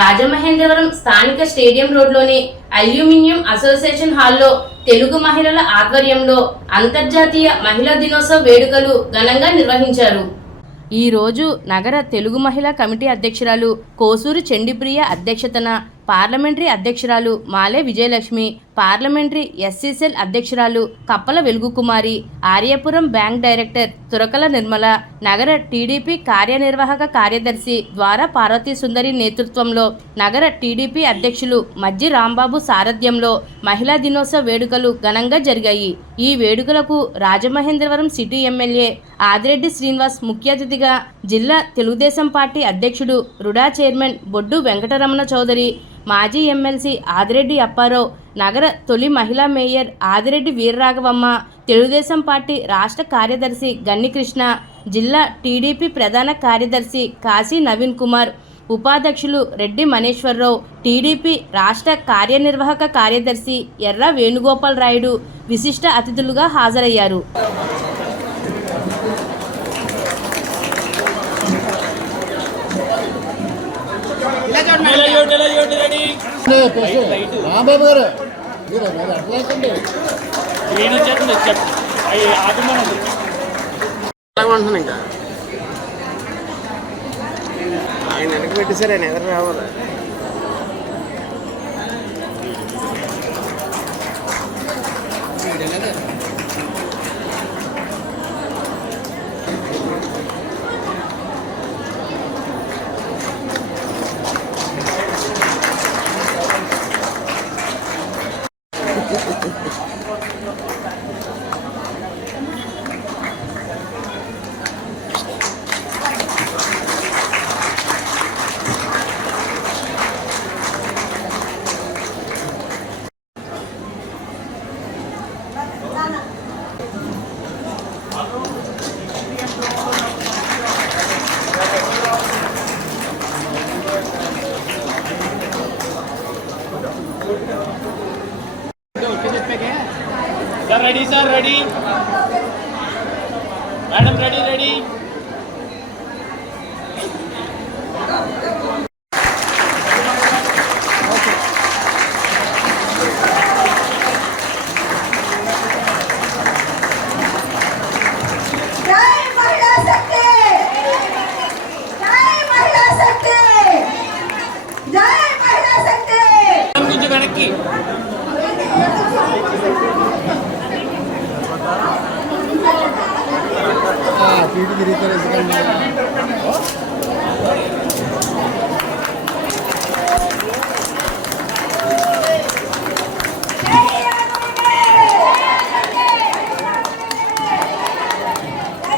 రాజమహేంద్రవరం స్థానిక స్టేడియం రోడ్లోని aluminium association హాల్లో తెలుగు మహిళల ఆధ్వర్యంలో అంతర్జాతీయ మహిళా దినోత్సవ వేడుకలు ఘనంగా నిర్వహించారు. ఈ రోజు నగర తెలుగు మహిళా కమిటీ అధ్యక్షురాలు కోసూరు చండిప్రియ అధ్యక్షతన పార్లమెంటరీ అధ్యక్షురాలు మాలే విజయలక్ష్మి, పార్లమెంటరీ ఎస్సీ సెల్ అధ్యక్షురాలు కప్పల వెలుగుకుమారి, ఆర్యపురం బ్యాంక్ డైరెక్టర్ తురకల నిర్మల, నగర టీడీపీ కార్యనిర్వాహక కార్యదర్శి ద్వారా పార్వతీ సుందరి నేతృత్వంలో నగర టీడీపీ అధ్యక్షులు మజ్జి రాంబాబు సారథ్యంలో మహిళా దినోత్సవ వేడుకలు ఘనంగా జరిగాయి. ఈ వేడుకలకు రాజమహేంద్రవరం సిటీ ఎమ్మెల్యే ఆదిరెడ్డి శ్రీనివాస్ ముఖ్య అతిథిగా, జిల్లా తెలుగుదేశం పార్టీ అధ్యక్షుడు రుడా చైర్మన్ బొడ్డు వెంకటరమణ చౌదరి, మాజీ ఎమ్మెల్సీ ఆదిరెడ్డి అప్పారావు, నగర తొలి మహిళా మేయర్ ఆదిరెడ్డి వీరరాఘవమ్మ, తెలుగుదేశం పార్టీ రాష్ట్ర కార్యదర్శి గన్ని కృష్ణ, జిల్లా టీడీపీ ప్రధాన కార్యదర్శి కాశీ నవీన్ కుమార్, ఉపాధ్యక్షులు రెడ్డి మనీశ్వరరావు, టీడీపీ రాష్ట్ర కార్యనిర్వాహక కార్యదర్శి ఎర్ర వేణుగోపాల్ రాయుడు విశిష్ట అతిథులుగా హాజరయ్యారు. ఇంకా ఆయన వెనక్కి పెట్టేశారు, ఆయన ఎదురు రావాలి. Sir, ready, sir, ready. Madam, ready, ready. కొంచెం వెనక్కి.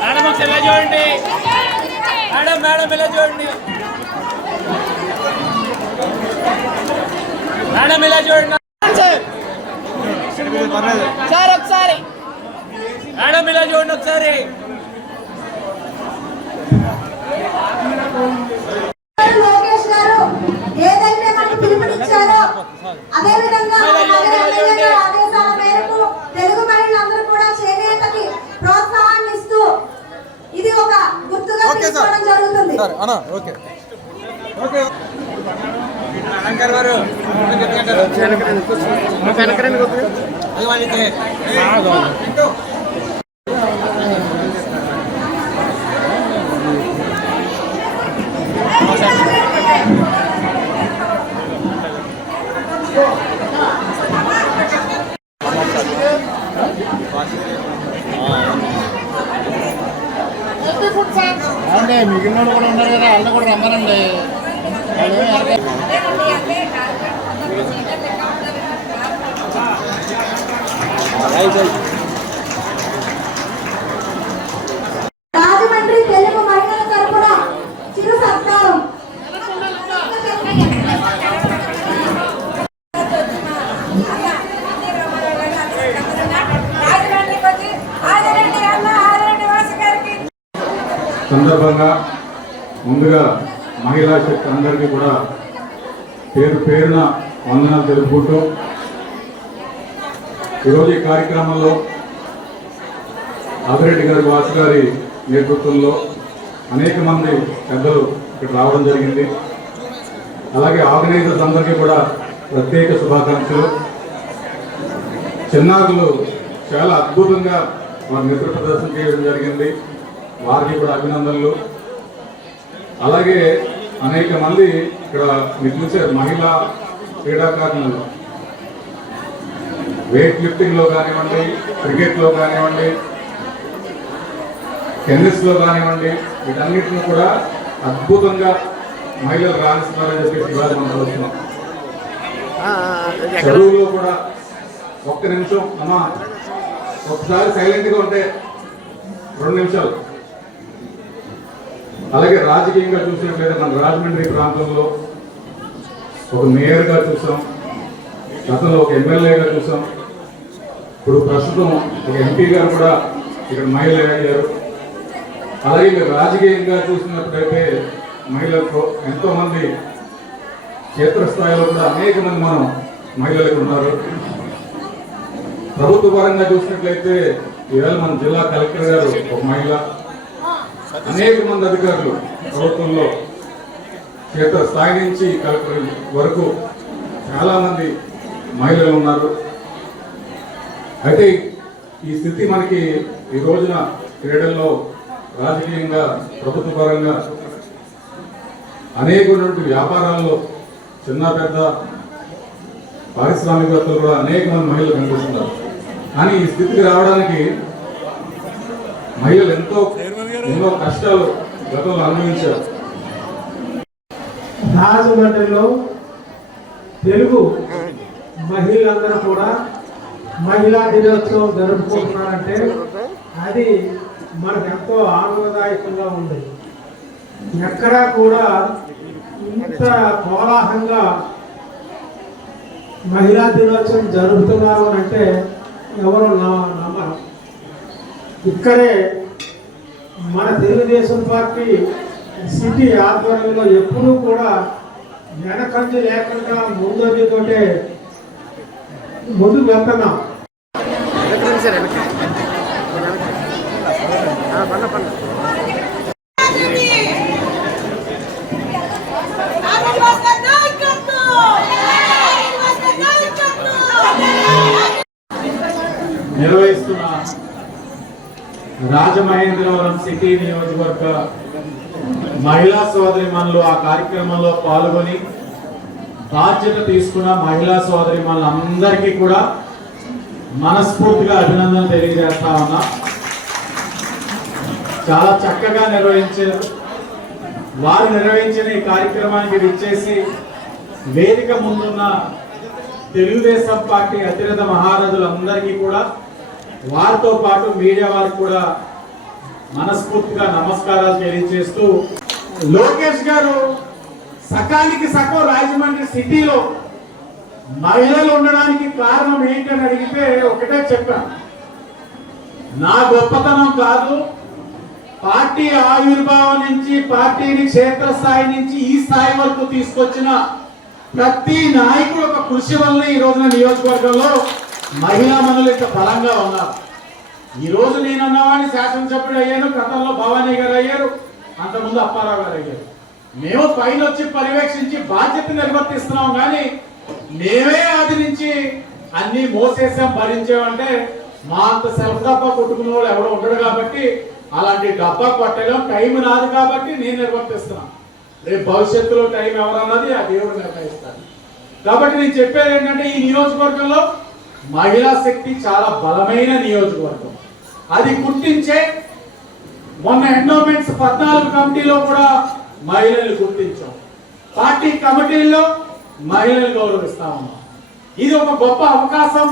మేడం ఒకసారి ఇలా చూడండి. మేడం మేడం ఇలా చూడండి. మేడం ఇలా చూడండి సార్ ఒకసారి. మేడం ఇలా చూడండి ఒకసారి. లోకేష్ గారు ఏదైతే మనకు పిలుపునిచ్చారో అదే విధంగా ఆదేశాల మేరకు తెలుగు మహిళలందరూ కూడా చేనేతకి ప్రోత్సాహాన్ని ఇస్తూ ఇది ఒక గుర్తుగా తీసుకోవడం జరుగుతుంది. అంటే మిగిలిన వాళ్ళు కూడా ఉన్నారు కదా, వాళ్ళు కూడా రమ్మనండి. రాజమండ్రి తెలుగు మహిళల తరపున చిరు సత్కారం. సందర్భంగా ముందుగా మహిళా శక్తి అందరికీ కూడా పేరు పేరున వందనాలు తెలుపుకుంటూ ఈరోజు ఈ కార్యక్రమంలో ఆదిరెడ్డి గారి వాసు గారి నేతృత్వంలో అనేక మంది పెద్దలు ఇక్కడ రావడం జరిగింది. అలాగే ఆర్గనైజర్స్ అందరికీ కూడా ప్రత్యేక శుభాకాంక్షలు. చిన్నారులు చాలా అద్భుతంగా వారి నృత్య ప్రదర్శన చేయడం జరిగింది, వారికి కూడా అభినందనలు. అలాగే అనేక మంది ఇక్కడ నిర్మించే మహిళా క్రీడాకారులు వెయిట్ లిఫ్టింగ్ లో కానివ్వండి, క్రికెట్ లో కానివ్వండి, టెన్నిస్ లో కానివ్వండి, వీటన్నిటిని కూడా అద్భుతంగా మహిళలు రాణిస్తున్నారని చెప్పేసి ఇవాళ మనం చూస్తున్నాం. చదువులో కూడా ఒక్క నిమిషం అమ్మా, ఒకసారి సైలెంట్ గా ఉంటే 2 నిమిషాలు. అలాగే రాజకీయంగా చూసినట్లయితే మన రాజమండ్రి ప్రాంతంలో ఒక మేయర్గా చూసాం, గతంలో ఒక ఎమ్మెల్యేగా చూసాం, ఇప్పుడు ప్రస్తుతం ఒక ఎంపీ గారు కూడా ఇక్కడ మహిళ అయ్యారు. అలాగే మీరు రాజకీయంగా చూసినట్లయితే మహిళలకు ఎంతో మంది క్షేత్రస్థాయిలో కూడా అనేక మంది మనం మహిళలకు ఉన్నారు. ప్రభుత్వ పరంగా చూసినట్లయితే ఈవేళ మన జిల్లా కలెక్టర్ గారు ఒక మహిళ, అనేక మంది అధికారులు ప్రభుత్వంలో క్షేత్ర స్థాయి నుంచి కలెక్టర్ వరకు చాలా మంది మహిళలు ఉన్నారు. అయితే ఈ స్థితి మనకి ఈ రోజున క్రీడల్లో, రాజకీయంగా, ప్రభుత్వ పరంగా అనేకటువంటి వ్యాపారాల్లో చిన్న పెద్ద పారిశ్రామికవేత్తలు కూడా అనేక మంది మహిళలు కనిపిస్తున్నారు. కానీ ఈ స్థితికి రావడానికి మహిళలు ఎన్నో కష్టాలు గతంలో అనుభవించారు. రాజమండ్రిలో తెలుగు మహిళలందరూ కూడా మహిళా దినోత్సవం జరుపుకుంటున్నారంటే అది మనకు ఎంతో ఆనందదాయకంగా ఉంది. ఎక్కడా కూడా ఇంత కోలాహలంగా మహిళా దినోత్సవం జరుపుతున్నారు అంటే ఎవరు నమ్మరు. ఇక్కడే మన తెలుగుదేశం పార్టీ సిటీ ఆధ్వర్యంలో ఎప్పుడూ కూడా వెనకంజ లేకుండా ముందడుగుతోటే ముందుకు వెళ్తున్నాం. నిర్వహిస్తున్న రాజమహేంద్రవరం సిటీ నియోజకవర్గ మహిళా సోదరిమణులు ఆ కార్యక్రమంలో పాల్గొని బాధ్యత తీసుకున్న మహిళా సోదరిమణులందరికీ కూడా మనస్ఫూర్తిగా అభినందనలు తెలియజేస్తా ఉన్నా. చాలా చక్కగా నిర్వహించారు. వారు నిర్వహించిన ఈ కార్యక్రమానికి విచ్చేసి వేదిక ముందున్న తెలుగుదేశం పార్టీ అతిరథ మహారథులందరికీ కూడా, వారితో పాటు మీడియా వారికి కూడా మనస్ఫూర్తిగా నమస్కారాలు తెలియజేస్తూ, లోకేష్ గారు సకానికి సగం రాజమండ్రి సిటీలో మహిళలు ఉండడానికి కారణం ఏంటని అడిగితే ఒకటే చెప్పాను, నా గొప్పతనం కాదు, పార్టీ ఆవిర్భావం నుంచి పార్టీని క్షేత్రస్థాయి నుంచి ఈ స్థాయి వరకు తీసుకొచ్చిన ప్రతి నాయకుడు ఒక కృషి వల్ల ఈ రోజున నియోజకవర్గంలో మహిళా మనులు ఇంత బలంగా ఉన్నారు. ఈ రోజు నేను అన్నవాడిని శాసనసభ్యుడు అయ్యాను, గతంలో భవానీ గారు అయ్యారు, అంతకుముందు అప్పారావు గారు అయ్యారు. మేము పైన వచ్చి పర్యవేక్షించి బాధ్యత నిర్వర్తిస్తున్నాం, కానీ మేమే ఆది నుంచి అన్ని మోసేసాం భరించామంటే మా అంత సెల్ఫ్ డబ్బా కొట్టుకున్న వాళ్ళు ఎవడో ఉండడు. కాబట్టి అలాంటి డబ్బా కొట్టలేం, టైం నాది కాబట్టి నేను నిర్వర్తిస్తున్నాను. రేపు భవిష్యత్తులో టైం ఎవరన్నది ఆ దేవుడు నిర్ణయిస్తాడు. కాబట్టి నేను చెప్పేది ఏంటంటే, ఈ నియోజకవర్గంలో మహిళా శక్తి చాలా బలమైన నియోజకవర్గం. అది గుర్తించే మొన్న ఎండోమెంట్స్ 14 కమిటీలో కూడా మహిళలు గుర్తించాం, పార్టీ కమిటీల్లో మహిళలు గౌరవిస్తా ఉన్నాం. ఇది ఒక గొప్ప అవకాశం.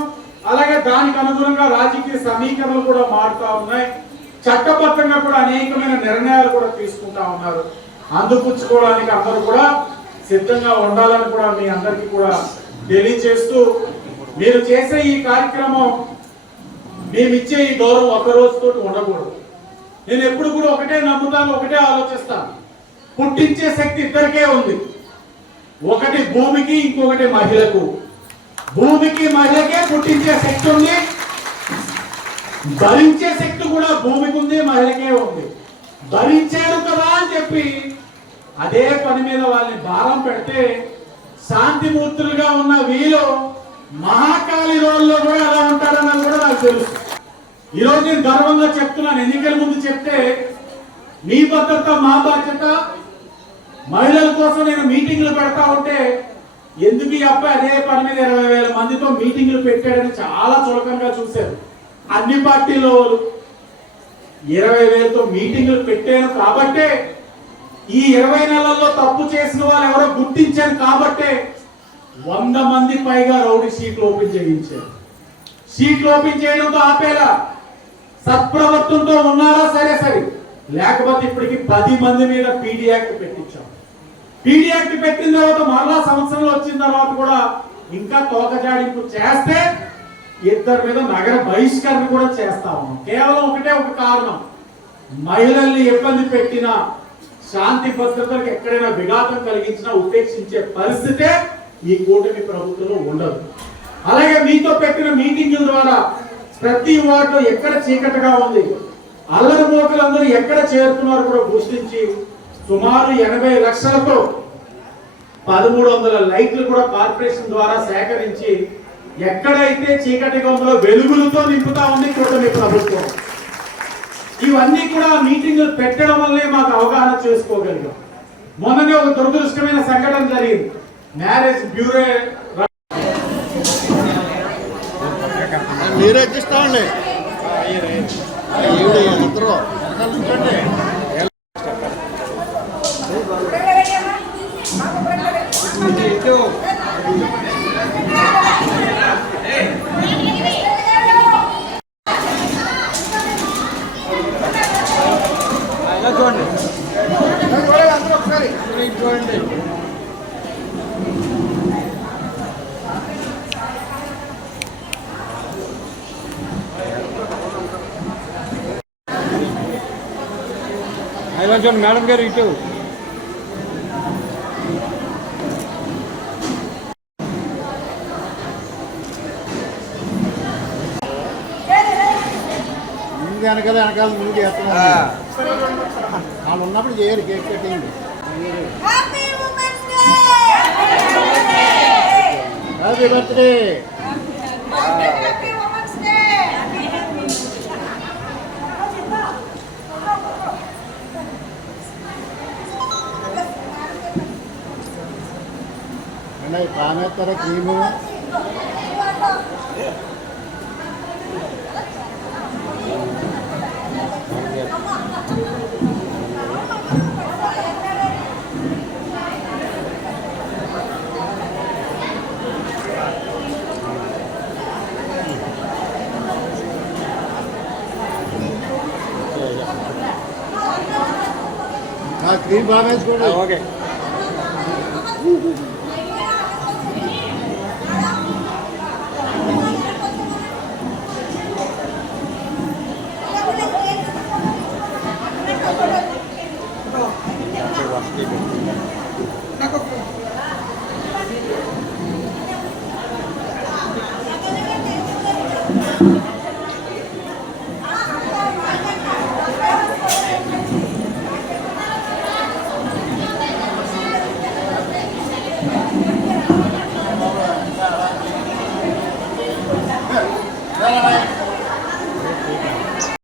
అలాగే దానికి అనుగుణంగా రాజకీయ సమీకరణలు కూడా మారుతా ఉన్నాయి, చట్టబద్ధంగా కూడా అనేకమైన నిర్ణయాలు కూడా తీసుకుంటా ఉన్నారు. అందుపుచ్చుకోవడానికి అందరూ కూడా సిద్ధంగా ఉండాలని కూడా మీ అందరికీ కూడా తెలియజేస్తూ, మీరు చేసే ఈ కార్యక్రమం, మేమిచ్చే ఈ గౌరవం ఒక రోజుతో ఉండకూడదు. నేను ఎప్పుడు కూడా ఒకటే నమ్ముతాను, ఒకటే ఆలోచిస్తాను, పుట్టించే శక్తి ఇద్దరికే ఉంది. ఒకటి భూమికి, ఇంకొకటి మహిళకు. భూమికి మహిళకే పుట్టించే శక్తి ఉంది, భరించే శక్తి కూడా భూమికి ఉంది, మహిళకే ఉంది. భరించాడు కదా అని చెప్పి అదే పని మీద వాళ్ళని భారం పెడితే శాంతిమూర్తులుగా ఉన్న వీళ్ళు మహాకాళి రోజుల్లో కూడా ఎలా ఉంటారన్నది కూడా నాకు తెలుసు. ఈరోజు నేను గర్వంగా చెప్తున్నాను, ఎన్నికల ముందు చెప్తే మీ భద్రత మా బాధ్యత, మహిళల కోసం నేను మీటింగ్లు పెడతా ఉంటే ఎందుకు ఈ అబ్బాయి అదే పని మీద 20,000 మందితో మీటింగ్లు పెట్టాడని చాలా చులకంగా చూశారు అన్ని పార్టీలో. 20,000తో మీటింగ్లు పెట్టాను కాబట్టే, ఈ 20 నెలల్లో తప్పు చేసిన వాళ్ళు ఎవరో గుర్తించారు కాబట్టే 100 మంది పైగా రౌడీ షీట్లు ఓపెన్ చేయించారు. షీట్లు ఓపెన్ చేయడంతో ఆపేలా, సత్ప్రవర్తనతో ఉన్నారా సరే, లేకపోతే ఇప్పటికి 10 మంది మీద పీడీ యాక్ట్ పెట్టించాం. పీడీ యాక్ట్ పెట్టిన తర్వాత మరలా సంవత్సరంలో వచ్చిన తర్వాత కూడా ఇంకా తోకజాడింపు చేస్తే 2 మీద నగర బహిష్కరణ కూడా చేస్తా ఉన్నాం. కేవలం ఒకటే ఒక కారణం, మహిళల్ని ఇబ్బంది పెట్టినా, శాంతి భద్రతలకు ఎక్కడైనా విఘాతం కలిగించినా ఉపేక్షించే పరిస్థితే ఈ కూటమి ప్రభుత్వంలో ఉండదు. అలాగే మీతో పెట్టిన మీటింగుల ద్వారా ప్రతి వార్డులో ఎక్కడ చీకటిగా ఉంది, అల్లరి మోకలందరూ ఎక్కడ చేరుతున్నారు కూడా గుర్తించి సుమారు 80 లక్షలతో 1300 లైట్లు కూడా కార్పొరేషన్ ద్వారా సేకరించి ఎక్కడైతే చీకటిగా ఉందో వెలుగులతో నింపుతా ఉంది కూటమి ప్రభుత్వం. ఇవన్నీ కూడా మీటింగులు పెట్టడం వల్లే మాకు అవగాహన చేసుకోగలిగాం. మొన్ననే ఒక దురదృష్టమైన సంఘటన జరిగింది. మ్యారేజ్ బ్యూరో మీరే ఇస్తామండి అందరూ చూడండి. మేడం గారు ఇటు వెనకాల ముందు చేస్తున్నాం. వాళ్ళు ఉన్నప్పుడు చేయరు కేక్ కటింగ్. Happy birthday. పానేస్తారా క్రీము? క్రీమ్ బాగా వేసుకోండి. ఓకే. నాకు